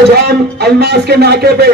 आज हम अलमास के नाके पे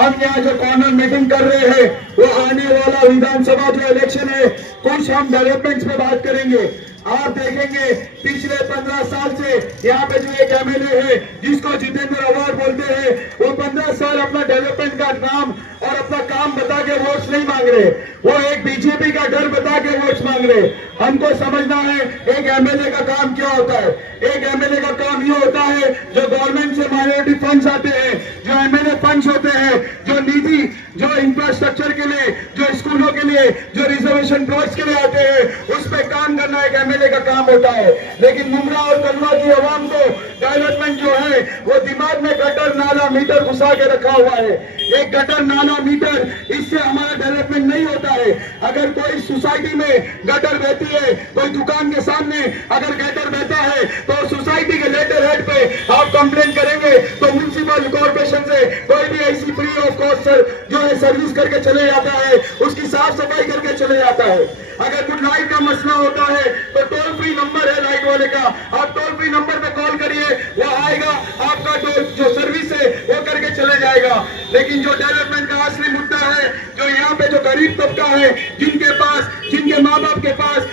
हम यहाँ जो कॉर्नर मीटिंग कर रहे हैं वो आने वाला विधानसभा जो इलेक्शन है कुछ हम डेवलपमेंट्स पे बात करेंगे। आप देखेंगे पिछले 15 साल से यहाँ पे जो एक एमएलए है जिसको जितेंद्र अवार्ड बोलते हैं, वो 15 साल अपना डेवलपमेंट का नाम और अपना काम बता के वोट्स नहीं मांग रहे, वो एक बीजेपी का डर बता के वोट्स मांग रहे। हमको समझना है एक एमएलए का काम क्या होता है। एक एमएलए का काम ये होता है जो गवर्नमेंट से माइनॉरिटी फंड्स आते हैं, जो एमएलए फंड्स होते हैं, जो निधि जो इंफ्रास्ट्रक्चर के लिए, जो स्कूलों के लिए, जो रिजर्वेशन प्लॉट्स के लिए आते हैं, उस पर काम करना एक एमएलए का काम होता है। लेकिन मुमरा और कलवा की आवाम को डेवलपमेंट जो है वो दिमाग में गटर नाला मीटर घुसा के रखा हुआ है। एक गटर नाला मीटर इससे हमारा डेवलपमेंट नहीं होता है। अगर कोई सोसाइटी में गटर बहती है, कोई दुकान के सामने अगर गटर बहता है तो सोसाइटी के लेटर हेड पे आप कंप्लेन करेंगे तो म्युनिसिपल कॉर्पोरेशन से कोई भी ऐसी फ्री ऑफ कॉस्ट जो है सर्विस करके चले जाता है, उसकी साफ सफाई करके चले जाता है। अगर कुछ लाइट का मसला होता है तो टोल फ्री नंबर है लाइट वाले का, आप टोल फ्री नंबर पे कॉल करिए, वो आएगा, आपका जो सर्विस है वो करके चले जाएगा। लेकिन जो डेवलपमेंट का असली मुद्दा है, जो यहाँ पे जो गरीब तबका है, जिनके माँ बाप के पास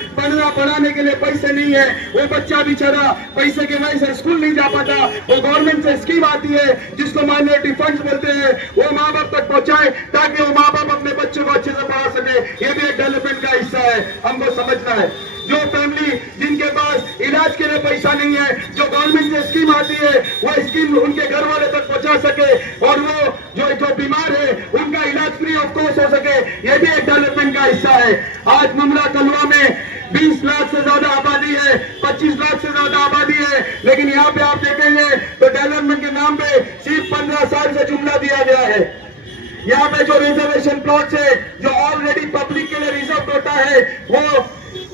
पढ़ाने के लिए पैसे नहीं है, वो बच्चा बेचारा पैसे के वजह से स्कूल नहीं जा पाता, वो गवर्नमेंट से स्कीम आती है जिसको माइनॉरिटी फंड्स बोलते हैं, वो माँ बाप तक पहुंचाए ताकि वो माँ बाप अपने बच्चों को अच्छे से पढ़ा सके। ये भी एक डेवलपमेंट का हिस्सा है, हमको समझना है। जो फैमिली जिनके पास इलाज के लिए पैसा नहीं है, जो गवर्नमेंट से स्कीम आती है वो स्कीम उनके घर वाले तक पहुंचा सके और वो जो बीमार है उनका इलाज फ्री ऑफ कॉस्ट हो सके, ये भी एक डेवलपमेंट का हिस्सा है। आज मुमरा कलवा में 20 लाख से ज्यादा आबादी है, 25 लाख से ज्यादा आबादी है, लेकिन यहाँ पे आप देखेंगे तो डेवलपमेंट के नाम पे सिर्फ 15 साल से जुमला दिया गया है। यहाँ पे जो रिजर्वेशन प्लॉट है जो ऑलरेडी पब्लिक के लिए रिजर्व होता है, वो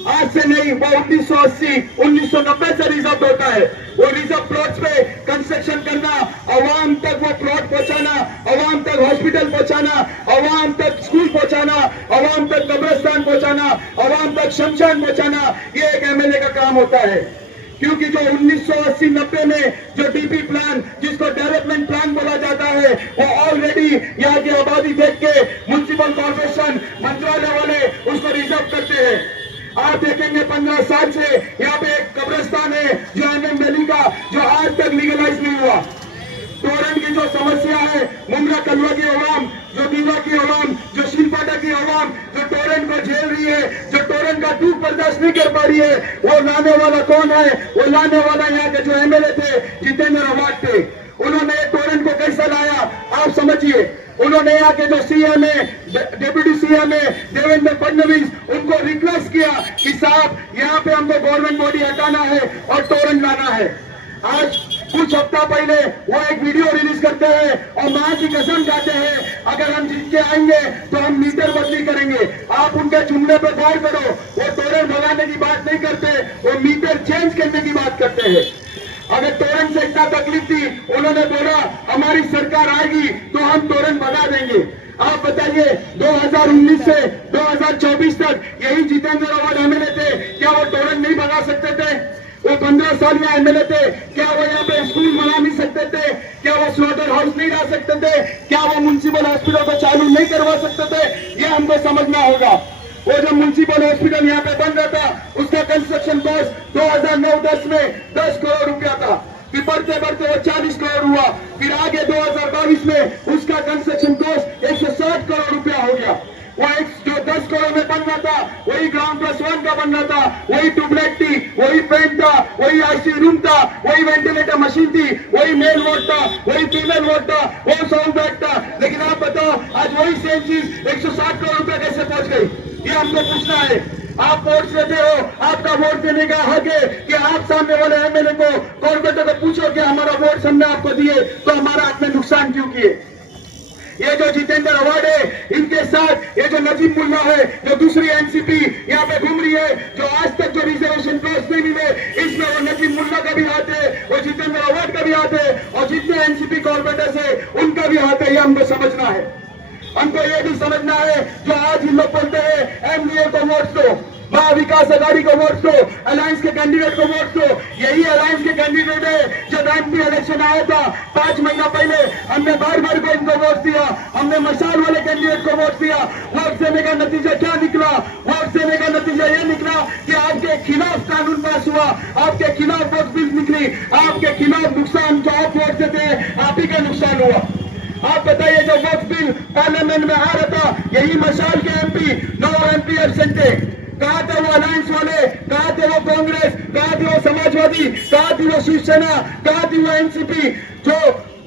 आज से नहीं, वो 1980 1990 से रिजर्व होता है। वो रिजर्व प्लॉट्स पे कंस्ट्रक्शन करना, अवाम तक वो प्लॉट पहुंचाना, अवाम तक हॉस्पिटल पहुंचाना, अवाम तक स्कूल पहुंचाना, अवाम तक कब्रिस्तान पहुंचाना, अवाम तक शमशान पहुंचाना, ये एक एमएलए का काम होता है। क्योंकि जो 1980-90 में जो डीपी प्लान जिसको डेवलपमेंट प्लान बोला जाता है, वो ऑलरेडी यहाँ की आबादी देख के म्युनिसिपल कॉर्पोरेशन मंत्रालय वाले उसको रिजर्व करते हैं। आप देखेंगे 15 साल से यहाँ पे एक कब्रिस्तान है जो एमएम वैली का, जो आज तक लीगलाइज नहीं हुआ। तोरण की जो समस्या है, मुमरा कलवा की आवाम, जो दीवा की आवाम, जो शिलपाटा की आवाम जो टोरेंट को झेल रही है, जो टोरेंट का दुख बर्दाश्त नहीं कर पा रही है, वो लाने वाला कौन है? वो लाने वाला यहाँ के जो एमएलए थे जितेंद्र अवार्ड थे। उन्होंने टोरेंट को कैसे लाया आप समझिए। उन्होंने यहाँ के जो सीएम है, डेप्यूटी सीएम है देवेंद्र फडणवीस, उनको रिक्वेस्ट किया कि साहब यहाँ पे हमको गवर्नमेंट बॉडी हटाना है और टोरेंट लाना है। आज कुछ हफ्ता पहले वो एक वीडियो रिलीज करते हैं और मां की कसम खाते हैं अगर हम जीत के आएंगे तो हम मीटर बदली करेंगे। आप उनके जुमले पर गौर करो, वो टोरेंट भगाने की बात नहीं करते, वो मीटर चेंज करने की बात करते हैं। अगर टोरेंट से इतना तकलीफ थी, उन्होंने बोला हमारी सरकार आएगी तो हम टोरेंट भगा देंगे। आप बताइए 2019 से 2024 तक यही जितेंद्र अवार्ड एमएलए थे, क्या वो टोरेंट नहीं भगा सकते थे? वो 15 साल में एमएलए थे, क्या वो यहाँ पे स्कूल बना नहीं सकते थे? क्या वो स्लॉटर हाउस नहीं ला सकते थे? क्या वो म्युनिसिपल हॉस्पिटल को चालू नहीं करवा सकते थे? ये हमको समझना होगा। वो जो म्युनिसिपल हॉस्पिटल यहाँ पे बन रहा था, उसका कंस्ट्रक्शन कॉस्ट 2009-10 में 10 करोड़ रुपया था, फिर बढ़ते बढ़ते वो 40 करोड़ हुआ, फिर आगे 2022 में उसका कंस्ट्रक्शन कॉस्ट 160 करोड़ रुपया हो गया। वो जो 10 करोड़ में बन रहा था वही ग्राउंड प्लस 1 का बन रहा था, वही ट्यूबलाइट थी, वही पेंट था, वही आईसीयू रूम था, वही वेंटिलेटर मशीन थी, वही मेल वार्ड था, वही फीमेल वार्ड था, वो साउंड बैग था। लेकिन आप बताओ आज वही सेम चीज 160 करोड़ रुपया कैसे पहुंच गई? ये हमको पूछना है। आप वोट देते हो, आपका वोट देने का हक है कि आप सामने वाले एमएलए को कॉर्पोरेटर को पूछो कि हमारा वोट हमने आपको दिए तो हमारा आपने नुकसान क्यों किए? ये जो जितेंद्र अवार्ड है, इनके साथ ये जो नजीम मुल्ला है, जो दूसरी एनसीपी यहाँ पे घूम रही है, जो आज तक जो रिजर्वेशन प्लस नहीं मिले, इसमें वो नजीम मुल्ला का भी हाथ है, वो जितेंद्र अवार्ड का भी हाथ है और जितने एनसीपी कॉर्पोरेटर्स है उनका भी हाथ है। ये हमको समझना है। हमको ये भी समझना है जो आज इन लोग बोलते हैं एमडीए को वोट दो, महाविकास आघाड़ी को वोट दो, अलायंस के कैंडिडेट को वोट दो। यही अलायंस के कैंडिडेट है। जब एमपी इलेक्शन आया था 5 महीना पहले, हमने बार बार को इनको वोट दिया। हमने मशाल वाले कैंडिडेट को वोट दिया। वोट देने का नतीजा क्या निकला? वोट देने का नतीजा ये निकला कि आपके खिलाफ कानून पास हुआ, आपके खिलाफ वोट बिल निकली, आपके खिलाफ नुकसान जो आप वोट देते हैं आप ही का नुकसान हुआ। आप बताइए, जो वक्त बिल पार्लियामेंट में आ रहा था, यही मशाल के एमपी 9 एमपी एबसेंट थे। कहा थे वो अलायंस वाले, कहा थे वो कांग्रेस, कहा थी वो समाजवादी, कहा थी वो शिवसेना, कहा थी वो एनसीपी। जो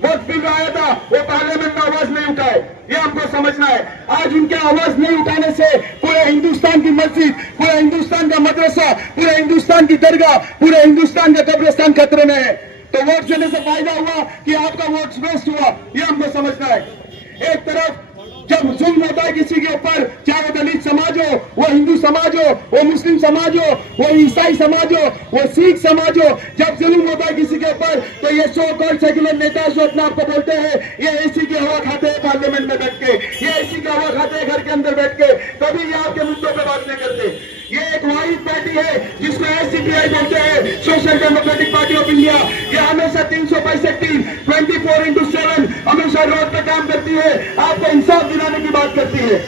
वक्त बिल आया था वो पार्लियामेंट में आवाज नहीं उठाए, ये हमको समझना है। आज उनके आवाज नहीं उठाने से पूरे हिंदुस्तान की मस्जिद, पूरे हिंदुस्तान का मदरसा, पूरे हिंदुस्तान की दरगाह, पूरे हिंदुस्तान का कब्रिस्तान खतरे में है। तो वोट देने से फायदा हुआ कि आपका वोट वेस्ट हुआ, ये हमको समझना है। एक तरफ जब जुल्म होता है किसी के ऊपर, चाहे वो दलित समाज हो, वो हिंदू समाज हो, वो मुस्लिम समाज हो, वो ईसाई समाज हो, वो सिख समाज हो, जब जुल्म होता है किसी के ऊपर, तो ये सो कॉल्ड सेक्युलर नेता जो अपने आप को बोलते हैं, ये एसी की हवा खाते हैं पार्लियामेंट में बैठ के, ये एसी की हवा खाते हैं घर के अंदर बैठ के, कभी ये आपके मुद्दों पर बात नहीं करते। ये एक वाहिद पार्टी है जिसको एसडीपीआई बोलते हैं, social democratic party of India. ये हमेशा 365 दिन 24/7 हमेशा रोड पे काम करती है, आपको इंसाफ दिलाने की बात करती है।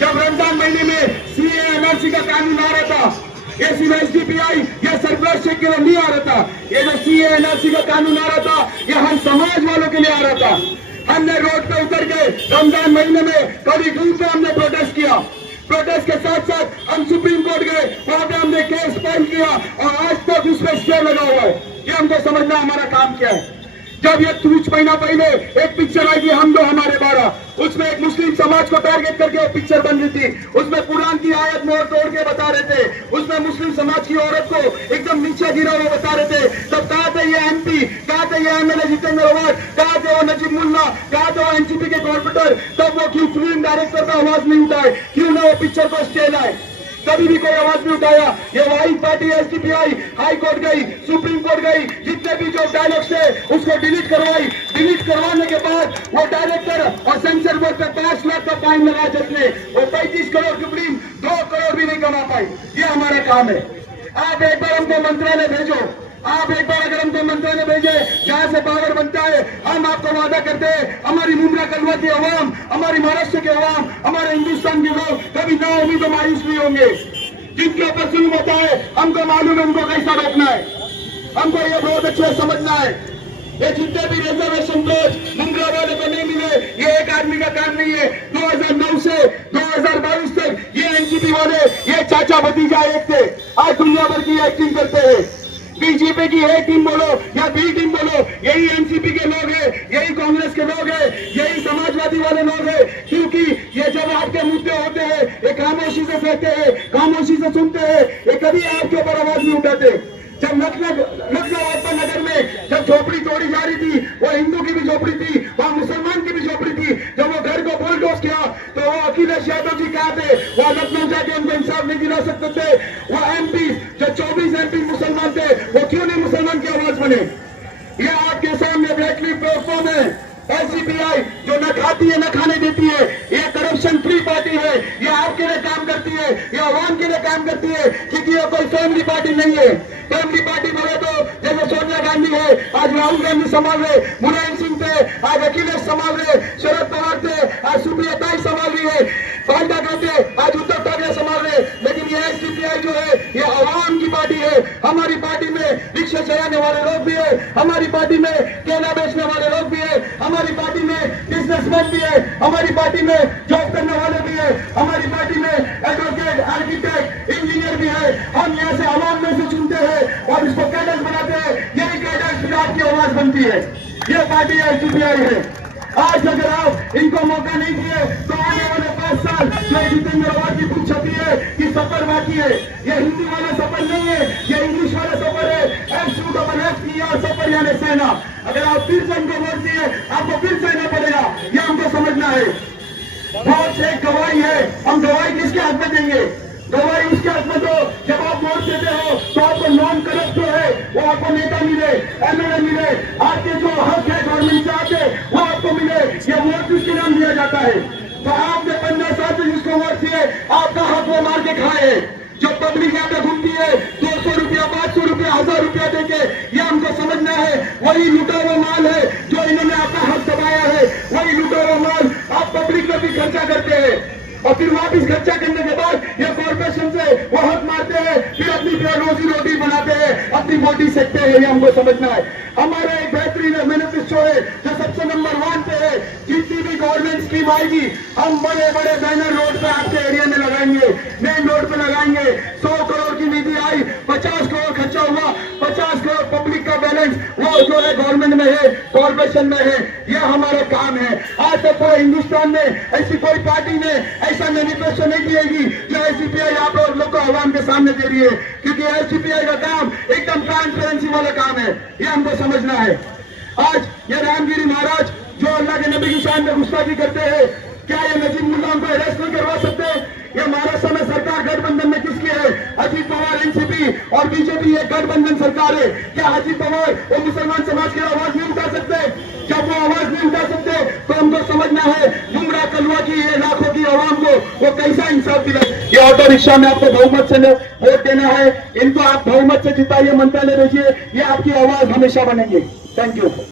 जब रमजान महीने में सीए एनआरसी का कानून आ रहा था, ये सिर्फ एसडीपीआई या सरकार शेख के लिए नहीं आ रहा था। ये जो सीए एनआरसी का कानून आ रहा था, ये हर समाज वालों के लिए आ रहा था। हमने रोड पे उतर के रमजान महीने में कड़ी धूप में हमने प्रोटेस्ट किया। प्रोटेस्ट के साथ साथ हम सुप्रीम कोर्ट गए, वहां पे हमने केस फाइल किया और आज तक उसमें स्टे लगा हुआ है। ये हमको समझना हमारा काम क्या है। जब ये कुछ महीना पहले एक पिक्चर आई थी हम दो हमारे 12, उसमें एक मुस्लिम समाज को टारगेट करके एक पिक्चर बन रही थी। उसमें कुरान की आयत मोड़ तोड़ के बता रहे थे, उसमें मुस्लिम समाज की औरत को एकदम नीचे गिरा हुआ बता रहे थे। तब कहा था ये एमपी, कहा था ये एमएलए जितेंद्र अवार्ड, कहा था वो नजीब मुल्ला, कहा था वो एनसीपी के कॉर्पोरेटर, तब वो क्यों फिल्म डायरेक्टर पर आवाज नहीं उठाए, क्यों ना वो पिक्चर को स्टे लाए? कभी भी कोई आवाज नहीं उठाया। ये वाहिद पार्टी एसडीपीआई हाई कोर्ट गई, सुप्रीम कोर्ट गई, जितने भी जो डायलॉग्स थे उसको डिलीट करवाई। डिलीट करवाने के बाद वो डायरेक्टर और सेंसर बोर्ड पे 5 लाख का फाइन लगा, जिसने वो 35 करोड़ की फिल्म 2 करोड़ भी नहीं कमा पाई। ये हमारा काम है। आप एक बार हमको मंत्रालय भेजो, आप एक बार अगर हमको मंत्रालय भेजे जहां से पावर बनता है, हम आपको वादा करते हैं हमारी मुंद्रा कलवा की आवाम, हमारी महाराष्ट्र के आवाम, हमारे हिंदुस्तान के लोग कभी ना उम्मीद और मायूस नहीं होंगे। जिनके ऊपर जुल्म होता है हमको मालूम है उनको कैसा रोकना है, हमको ये बहुत अच्छे समझना है। ये जितने भी रिजर्वेशन मुंद्रा वाले को नहीं मिले, ये एक आदमी का काम नहीं है। 2009 से 2022 तक ये एनसीपी वाले, ये चाचा भतीजा एक थे, आज दुनिया भर की एक्टिंग करते हैं। बीजेपी की ए टीम बोलो या बी टीम बोलो, यही एनसीपी के लोग हैं, यही कांग्रेस के लोग हैं, यही समाजवादी वाले लोग हैं। क्योंकि ये जब आपके मुद्दे होते हैं ये खामोशी से सहते हैं, खामोशी से सुनते हैं, ये कभी आपके ऊपर आवाज नहीं उठाते। जब लखनऊ नगर में जब झोपड़ी तोड़ी जा रही थी, वो हिंदू की भी झोपड़ी थी, वहाँ मुसलमान की भी झोपड़ी थी, जब वो घर को बुलडोज किया तो वो अखिलेश यादव जी कहा थे, वो लखनऊ जाके उनको इंसाफ नहीं दिला सकते थे। वो एमपी जो 24 एमपी मुसलमान थे, वो क्यों नहीं मुसलमान की आवाज बने? ये आपके सामने बैटरी प्लेटफॉर्म है। एसडीपीआई जो न खाती है न खाने देती है, ये करप्शन फ्री पार्टी है, ये आपके लिए काम करती है, ये आवाम के लिए काम करती है, क्योंकि ये कोई फैमिली पार्टी नहीं है। फैमिली पार्टी बोले तो जैसे सोनिया गांधी है, आज राहुल गांधी संभाल रहे, मुलायम सिंह थे, आज अखिलेश संभाल रहे, शरद पवार थे, आज सुप्रिया ताई संभाल रही है, पांडा कहते आज उद्धव ठाकरे संभाल रहे। लेकिन ये एसडीपीआई जो है ये आवाम की पार्टी है। हमारी पार्टी में रिक्शा चलाने वाले लोग भी है, हमारी पार्टी में केला बेचने वाले लोग भी है, हमारी पार्टी में बिजनेसमैन भी है, हमारी पार्टी में जॉब करने वाले भी है, हमारी पार्टी में एडवोकेट, आर्किटेक्ट, इंजीनियर भी है। हम यहाँ से आवाम में से चुनते हैं और इसको कैडर बनाते हैं, यही कैडर फिर आपकी आवाज बनती है। ये पार्टी एसडीपीआई है। आज अगर आप इनको मौका नहीं दिए तो आने वाले 5 साल जो जितेंद्र अवार्ड की पूछ छपी है कि सफर बाकी है। ये हिंदी वाला सफर नहीं है, ये इंग्लिश वाला सफर है। एफ सफर यानी सेना। अगर आप फिर से इनको वोट दिए आपको फिर सहना पड़ेगा, ये हमको समझना है। वोट एक गवाही है, हम गवाही किसके हाथ में देंगे? गवाही उसके हाथ में दो जब आप वोट देते हो तो आपको नॉन करप्ट जो है वो आपको नेता मिले, एमएलए मिले, आपके जो हक है गवर्नमेंट से आके वो आपको मिले। ये वोट किसके नाम दिया जाता है? तो आपने 15 साल से जिसको वोट दिए आपका हक वो मार के खाए। जो पब्लिक यहाँ पे घूमती है 200 रुपया 500 रुपया 1000 रुपया देके, ये हमको समझना है वही लूटा हुआ माल है जो इन्होंने अपना हक दबाया है। वही लूटा हुआ माल आप पब्लिक में भी खर्चा करते हैं और फिर वापिस खर्चा करने के बाद ये कॉर्पोरेशन से वो हक मारते हैं, फिर अपनी रोजी रोटी बनाते हैं, अपनी मोटी सेकते हैं। ये हमको समझना है। हमारा एक बेहतरीन मैनिफेस्टो है जो सबसे नंबर 1 पे है। जितनी भी गवर्नमेंट स्कीम आएगी हम बड़े बड़े बैनर रोड पे आपके एरिया में लगाएंगे, मेन रोड पे लगाएंगे। 100 करोड़ की निधि आई, 50 करोड़ खर्चा हुआ, 50 करोड़ पब्लिक का बैलेंस वो जो है गवर्नमेंट में है, कॉर्पोरेशन में है। यह हमारा काम है। आज तक पूरे हिंदुस्तान में ऐसी कोई पार्टी ने ऐसा मैनिफेस्टो नहीं दिएगी जो एसजीपीआई आप लोग को आवाम के सामने दे रही है, क्योंकि एसजीपीआई का काम एकदम ट्रांसपेरेंसी वाला काम है। यह हमको समझना है। आज ये रामगिरी महाराज जो अल्लाह के नबी की शान में गुस्ताखी करते हैं, क्या ये नजीब मुल्ला को अरेस्ट नहीं करवा सकते? ये महाराष्ट्र में सरकार गठबंधन में किसकी है? अजीत पवार एनसीपी और बीजेपी ये गठबंधन सरकार है। क्या अजीत पवार वो मुसलमान समाज की आवाज नहीं उठा सकते? जब वो आवाज नहीं उठा सकते तो हमको समझना है गुमराह कलवा की ये लाखों की आवाम को वो कैसा इंसाफ दिलाए। ये ऑटो रिक्शा में आपको बहुमत से वोट देना है, इनको आप बहुमत से जिताइए, मंत्रालय भेजिए, ये आपकी आवाज हमेशा बनेंगे। Thank you.